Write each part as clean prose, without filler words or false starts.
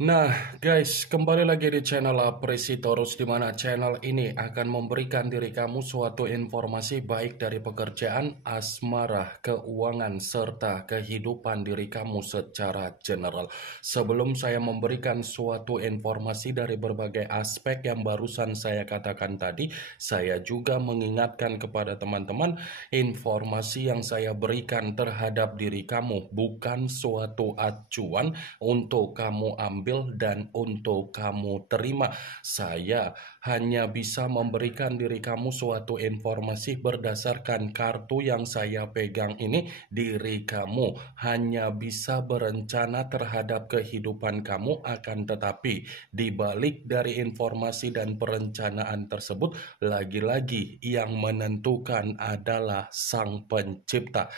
Nah, guys, kembali lagi di channel Apresitorus, di mana channel ini akan memberikan diri kamu suatu informasi baik dari pekerjaan, asmara, keuangan, serta kehidupan diri kamu secara general. Sebelum saya memberikan suatu informasi dari berbagai aspek yang barusan saya katakan tadi, saya juga mengingatkan kepada teman-teman, informasi yang saya berikan terhadap diri kamu bukan suatu acuan untuk kamu ambil dan untuk kamu terima. Saya hanya bisa memberikan diri kamu suatu informasi berdasarkan kartu yang saya pegang ini. Diri kamu hanya bisa berencana terhadap kehidupan kamu, akan tetapi di balik dari informasi dan perencanaan tersebut, lagi-lagi yang menentukan adalah Sang Pencipta.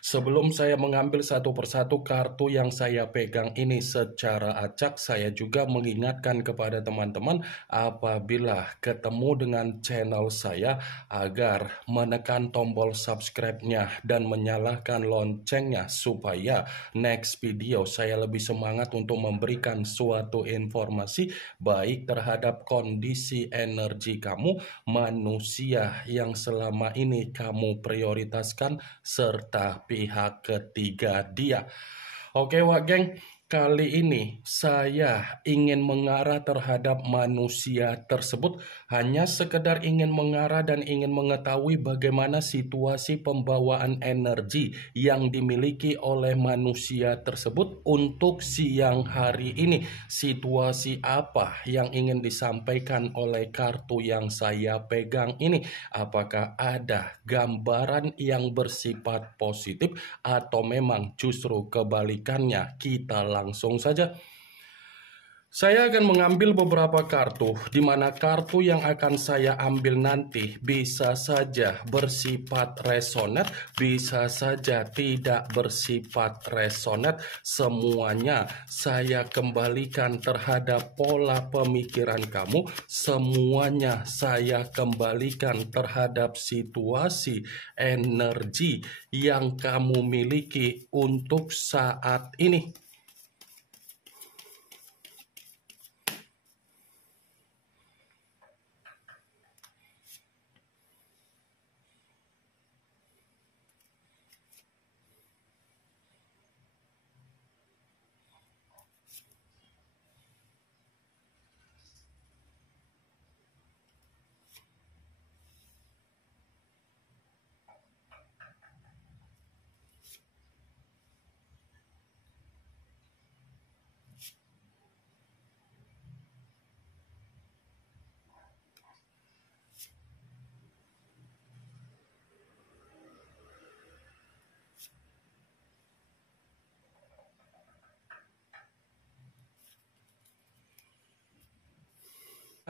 Sebelum saya mengambil satu persatu kartu yang saya pegang ini secara acak, saya juga mengingatkan kepada teman-teman apabila ketemu dengan channel saya agar menekan tombol subscribe-nya dan menyalakan loncengnya supaya next video saya lebih semangat untuk memberikan suatu informasi baik terhadap kondisi energi kamu, manusia yang selama ini kamu prioritaskan, serta pihak ketiga dia. Oke wak geng, kali ini saya ingin mengarah terhadap manusia tersebut, hanya sekedar ingin mengarah dan ingin mengetahui bagaimana situasi pembawaan energi yang dimiliki oleh manusia tersebut untuk siang hari ini. Situasi apa yang ingin disampaikan oleh kartu yang saya pegang ini? Apakah ada gambaran yang bersifat positif atau memang justru kebalikannya? Kita langsung saja. Saya akan mengambil beberapa kartu, di mana kartu yang akan saya ambil nanti bisa saja bersifat resonet, bisa saja tidak bersifat resonet. Semuanya saya kembalikan terhadap pola pemikiran kamu, semuanya saya kembalikan terhadap situasi energi yang kamu miliki untuk saat ini.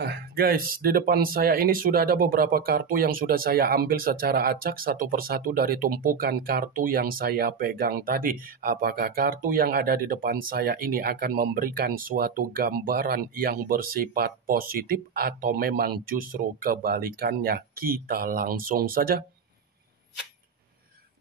Nah, guys, di depan saya ini sudah ada beberapa kartu yang sudah saya ambil secara acak satu persatu dari tumpukan kartu yang saya pegang tadi. Apakah kartu yang ada di depan saya ini akan memberikan suatu gambaran yang bersifat positif atau memang justru kebalikannya? Kita langsung saja.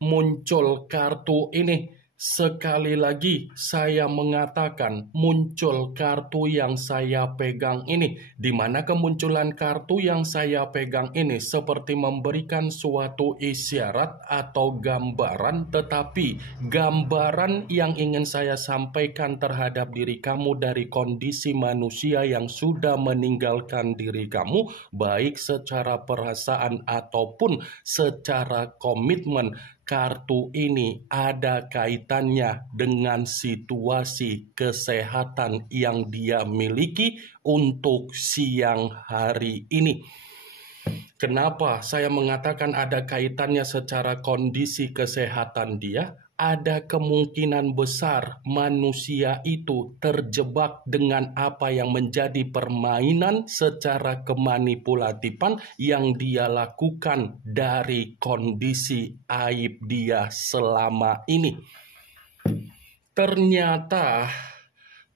Muncul kartu ini. Sekali lagi saya mengatakan muncul kartu yang saya pegang ini, di mana kemunculan kartu yang saya pegang ini seperti memberikan suatu isyarat atau gambaran, tetapi gambaran yang ingin saya sampaikan terhadap diri kamu dari kondisi manusia yang sudah meninggalkan diri kamu, baik secara perasaan ataupun secara komitmen. Kartu ini ada kaitannya dengan situasi kesehatan yang dia miliki untuk siang hari ini. Kenapa saya mengatakan ada kaitannya secara kondisi kesehatan dia? Ada kemungkinan besar manusia itu terjebak dengan apa yang menjadi permainan secara kemanipulatifan yang dia lakukan dari kondisi aib dia selama ini. Ternyata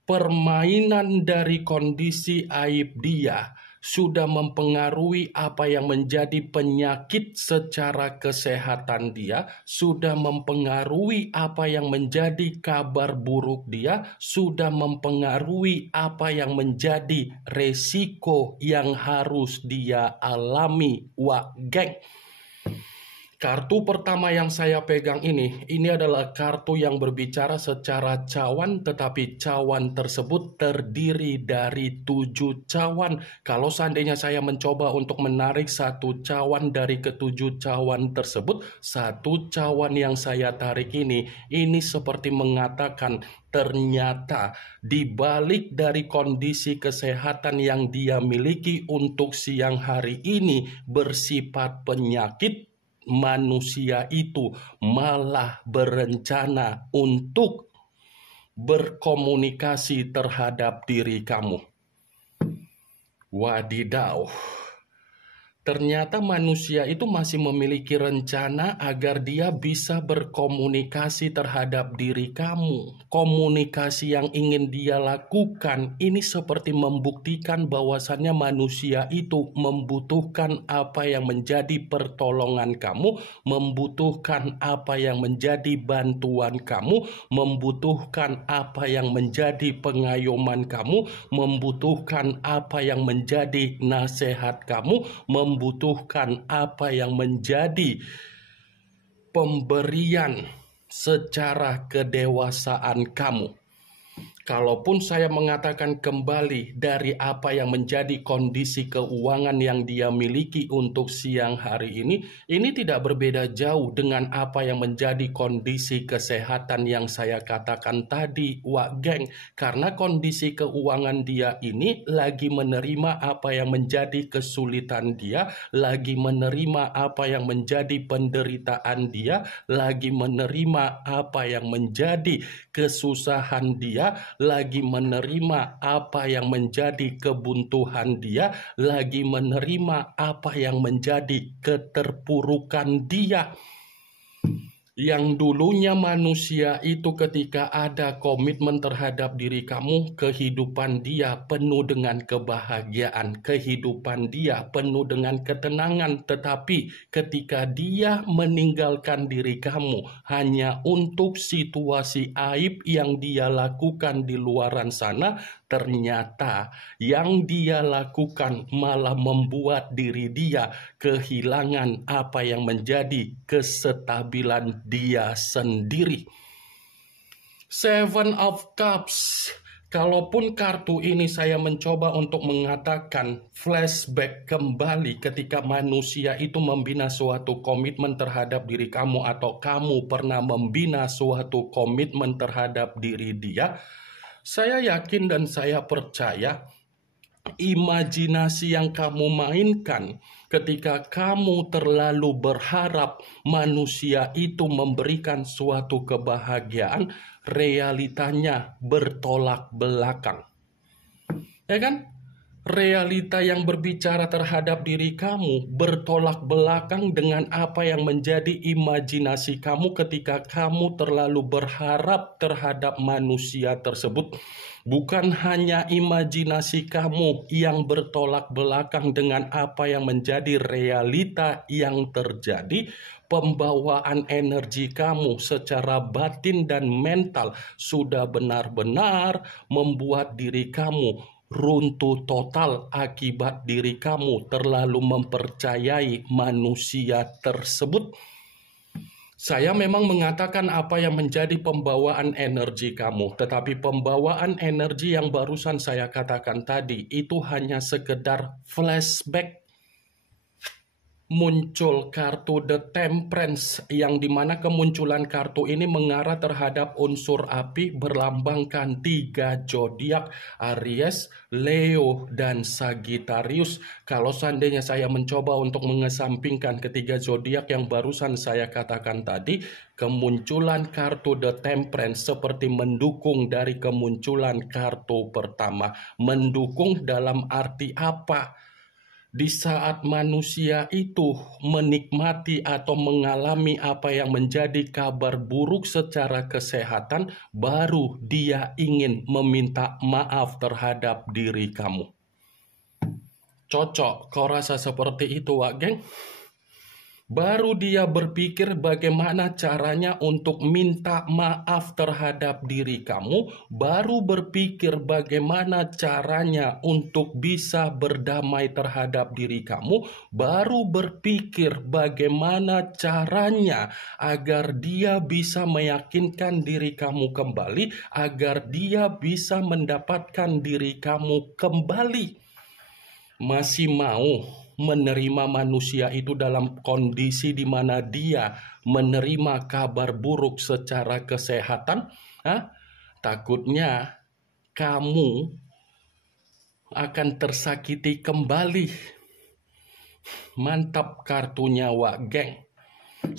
permainan dari kondisi aib dia sudah mempengaruhi apa yang menjadi penyakit secara kesehatan dia, sudah mempengaruhi apa yang menjadi kabar buruk dia, sudah mempengaruhi apa yang menjadi resiko yang harus dia alami. Wah, geng. Kartu pertama yang saya pegang ini adalah kartu yang berbicara secara cawan, tetapi cawan tersebut terdiri dari 7 cawan. Kalau seandainya saya mencoba untuk menarik satu cawan dari ketujuh cawan tersebut, satu cawan yang saya tarik ini seperti mengatakan, ternyata di balik dari kondisi kesehatan yang dia miliki untuk siang hari ini bersifat penyakit, manusia itu malah berencana untuk berkomunikasi terhadap diri kamu. Wadidaw. Ternyata manusia itu masih memiliki rencana agar dia bisa berkomunikasi terhadap diri kamu. Komunikasi yang ingin dia lakukan ini seperti membuktikan bahwasannya manusia itu membutuhkan apa yang menjadi pertolongan kamu, membutuhkan apa yang menjadi bantuan kamu, membutuhkan apa yang menjadi pengayoman kamu, membutuhkan apa yang menjadi nasihat kamu, membutuhkan apa yang menjadi pemberian secara kedewasaan kamu. Kalaupun saya mengatakan kembali dari apa yang menjadi kondisi keuangan yang dia miliki untuk siang hari ini tidak berbeda jauh dengan apa yang menjadi kondisi kesehatan yang saya katakan tadi, Wak Geng. Karena kondisi keuangan dia ini lagi menerima apa yang menjadi kesulitan dia, lagi menerima apa yang menjadi penderitaan dia, lagi menerima apa yang menjadi kesusahan dia, lagi menerima apa yang menjadi kebuntuan dia, lagi menerima apa yang menjadi keterpurukan dia. Yang dulunya manusia itu ketika ada komitmen terhadap diri kamu, kehidupan dia penuh dengan kebahagiaan, kehidupan dia penuh dengan ketenangan. Tetapi ketika dia meninggalkan diri kamu hanya untuk situasi aib yang dia lakukan di luaran sana, ternyata yang dia lakukan malah membuat diri dia kehilangan apa yang menjadi kestabilan dia sendiri. Seven of Cups. Kalaupun kartu ini saya mencoba untuk mengatakan flashback kembali ketika manusia itu membina suatu komitmen terhadap diri kamu, atau kamu pernah membina suatu komitmen terhadap diri dia, saya yakin dan saya percaya imajinasi yang kamu mainkan ketika kamu terlalu berharap manusia itu memberikan suatu kebahagiaan, realitanya bertolak belakang. Ya kan? Realita yang berbicara terhadap diri kamu bertolak belakang dengan apa yang menjadi imajinasi kamu ketika kamu terlalu berharap terhadap manusia tersebut. Bukan hanya imajinasi kamu yang bertolak belakang dengan apa yang menjadi realita yang terjadi, pembawaan energi kamu secara batin dan mental sudah benar-benar membuat diri kamu runtuh total akibat diri kamu terlalu mempercayai manusia tersebut. Saya memang mengatakan apa yang menjadi pembawaan energi kamu, tetapi pembawaan energi yang barusan saya katakan tadi itu hanya sekedar flashback. Muncul kartu The Temperance, yang dimana kemunculan kartu ini mengarah terhadap unsur api berlambangkan 3 zodiak, Aries, Leo, dan Sagittarius. Kalau seandainya saya mencoba untuk mengesampingkan ketiga zodiak yang barusan saya katakan tadi, kemunculan kartu The Temperance seperti mendukung dari kemunculan kartu pertama. Mendukung dalam arti apa? Di saat manusia itu menikmati atau mengalami apa yang menjadi kabar buruk secara kesehatan, baru dia ingin meminta maaf terhadap diri kamu. Cocok, kau rasa seperti itu, Wak Geng? Baru dia berpikir bagaimana caranya untuk minta maaf terhadap diri kamu, baru berpikir bagaimana caranya untuk bisa berdamai terhadap diri kamu, baru berpikir bagaimana caranya agar dia bisa meyakinkan diri kamu kembali, agar dia bisa mendapatkan diri kamu kembali. Masih mau menerima manusia itu dalam kondisi di mana dia menerima kabar buruk secara kesehatan? Hah? Takutnya kamu akan tersakiti kembali. Mantap kartunya, Wak Geng.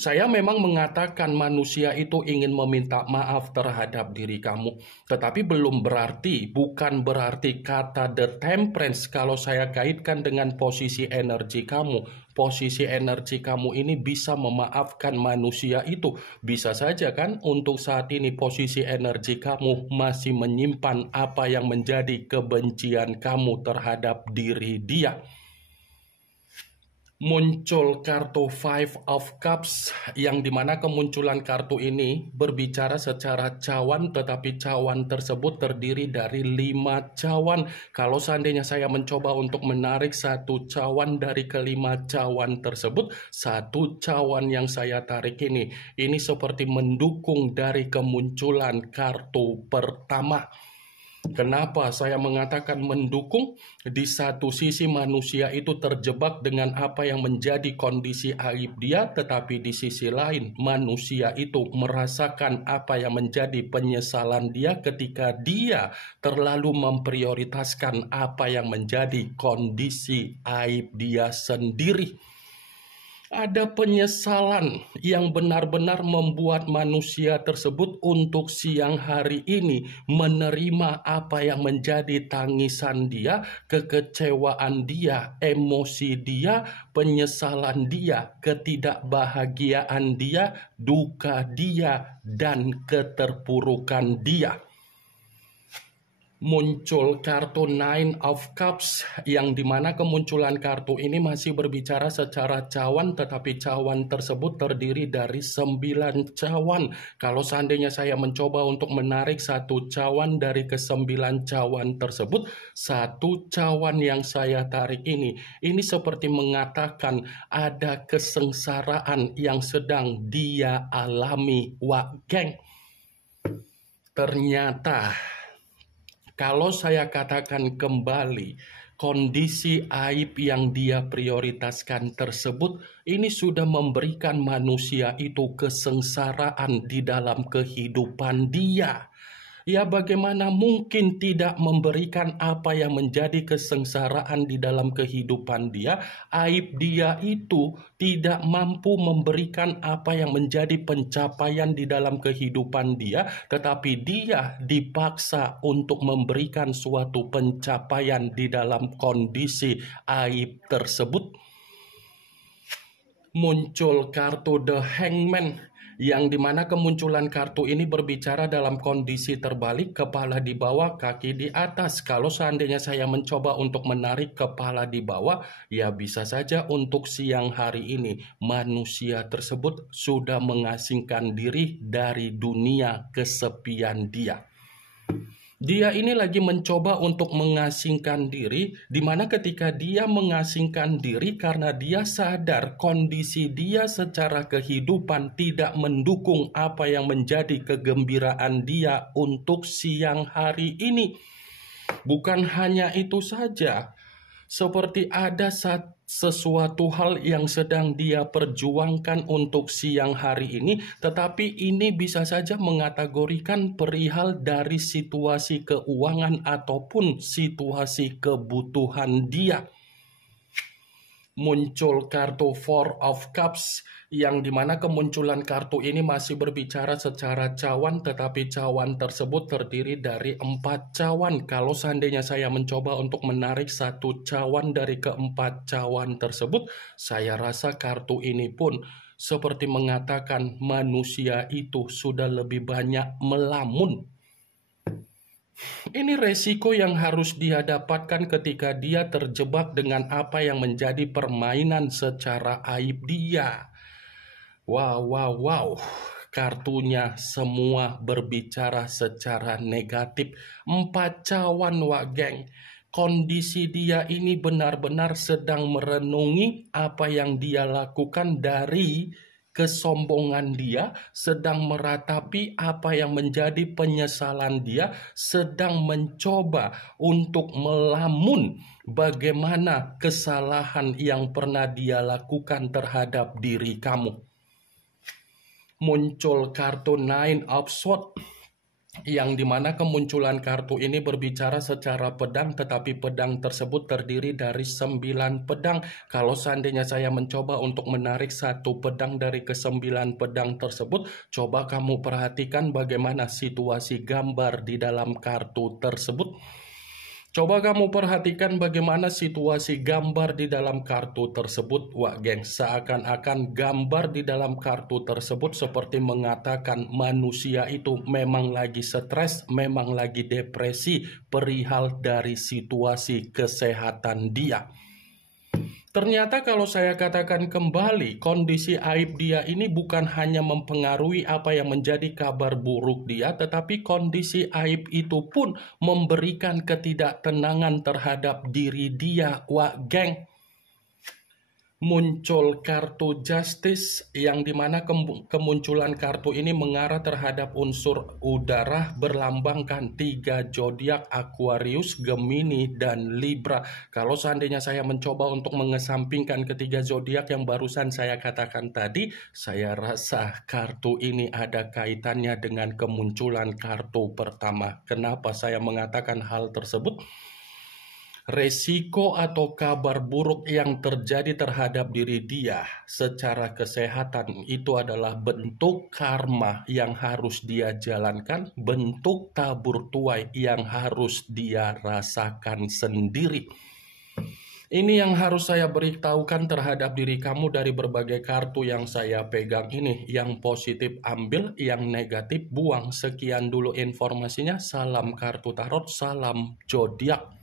Saya memang mengatakan manusia itu ingin meminta maaf terhadap diri kamu. Tetapi bukan berarti kata the temperance kalau saya kaitkan dengan posisi energi kamu. Posisi energi kamu ini bisa memaafkan manusia itu. Bisa saja kan untuk saat ini posisi energi kamu masih menyimpan apa yang menjadi kebencian kamu terhadap diri dia. Muncul kartu Five of Cups yang dimana kemunculan kartu ini berbicara secara cawan, tetapi cawan tersebut terdiri dari 5 cawan. Kalau seandainya saya mencoba untuk menarik satu cawan dari kelima cawan tersebut, satu cawan yang saya tarik ini seperti mendukung dari kemunculan kartu pertama. Kenapa saya mengatakan mendukung? Di satu sisi manusia itu terjebak dengan apa yang menjadi kondisi aib dia, tetapi di sisi lain manusia itu merasakan apa yang menjadi penyesalan dia ketika dia terlalu memprioritaskan apa yang menjadi kondisi aib dia sendiri. Ada penyesalan yang benar-benar membuat manusia tersebut untuk siang hari ini menerima apa yang menjadi tangisan dia, kekecewaan dia, emosi dia, penyesalan dia, ketidakbahagiaan dia, duka dia, dan keterpurukan dia. Muncul kartu Nine of Cups yang dimana kemunculan kartu ini masih berbicara secara cawan, tetapi cawan tersebut terdiri dari 9 cawan. Kalau seandainya saya mencoba untuk menarik satu cawan dari ke-9 cawan tersebut, satu cawan yang saya tarik ini seperti mengatakan ada kesengsaraan yang sedang dia alami, Wak Geng. Ternyata kalau saya katakan kembali, kondisi aib yang dia prioritaskan tersebut ini sudah memberikan manusia itu kesengsaraan di dalam kehidupan dia. Ya, bagaimana mungkin tidak memberikan apa yang menjadi kesengsaraan di dalam kehidupan dia? Aib dia itu tidak mampu memberikan apa yang menjadi pencapaian di dalam kehidupan dia, tetapi dia dipaksa untuk memberikan suatu pencapaian di dalam kondisi aib tersebut. Muncul kartu The Hangman yang dimana kemunculan kartu ini berbicara dalam kondisi terbalik, kepala di bawah, kaki di atas. Kalau seandainya saya mencoba untuk menarik kepala di bawah, ya bisa saja untuk siang hari ini manusia tersebut sudah mengasingkan diri dari dunia kesepian dia. Dia ini lagi mencoba untuk mengasingkan diri, di mana ketika dia mengasingkan diri karena dia sadar kondisi dia secara kehidupan tidak mendukung apa yang menjadi kegembiraan dia untuk siang hari ini. Bukan hanya itu saja, seperti ada sesuatu hal yang sedang dia perjuangkan untuk siang hari ini, tetapi ini bisa saja mengategorikan perihal dari situasi keuangan ataupun situasi kebutuhan dia. Muncul kartu Four of Cups yang dimana kemunculan kartu ini masih berbicara secara cawan, tetapi cawan tersebut terdiri dari 4 cawan. Kalau seandainya saya mencoba untuk menarik satu cawan dari ke-4 cawan tersebut, saya rasa kartu ini pun seperti mengatakan manusia itu sudah lebih banyak melamun. Ini resiko yang harus dia dapatkan ketika dia terjebak dengan apa yang menjadi permainan secara aib dia. Wow, wow, wow. Kartunya semua berbicara secara negatif. 4 cawan, wak geng. Kondisi dia ini benar-benar sedang merenungi apa yang dia lakukan dari kesombongan dia, sedang meratapi apa yang menjadi penyesalan dia, sedang mencoba untuk melamun bagaimana kesalahan yang pernah dia lakukan terhadap diri kamu. Muncul kartu Nine of Swords, yang dimana kemunculan kartu ini berbicara secara pedang, tetapi pedang tersebut terdiri dari 9 pedang. Kalau seandainya saya mencoba untuk menarik satu pedang dari ke-9 pedang tersebut, coba kamu perhatikan bagaimana situasi gambar di dalam kartu tersebut. Coba kamu perhatikan bagaimana situasi gambar di dalam kartu tersebut, wak geng. Seakan-akan gambar di dalam kartu tersebut seperti mengatakan manusia itu memang lagi stres, memang lagi depresi perihal dari situasi kesehatan dia. Ternyata kalau saya katakan kembali, kondisi aib dia ini bukan hanya mempengaruhi apa yang menjadi kabar buruk dia, tetapi kondisi aib itu pun memberikan ketidaktenangan terhadap diri dia, wak geng. Muncul kartu Justice, yang dimana kemunculan kartu ini mengarah terhadap unsur udara, berlambangkan 3 zodiak Aquarius, Gemini, dan Libra. Kalau seandainya saya mencoba untuk mengesampingkan ketiga zodiak yang barusan saya katakan tadi, saya rasa kartu ini ada kaitannya dengan kemunculan kartu pertama. Kenapa saya mengatakan hal tersebut? Resiko atau kabar buruk yang terjadi terhadap diri dia secara kesehatan itu adalah bentuk karma yang harus dia jalankan, bentuk tabur tuai yang harus dia rasakan sendiri. Ini yang harus saya beritahukan terhadap diri kamu dari berbagai kartu yang saya pegang ini. Yang positif ambil, yang negatif buang. Sekian dulu informasinya. Salam kartu tarot, salam zodiak.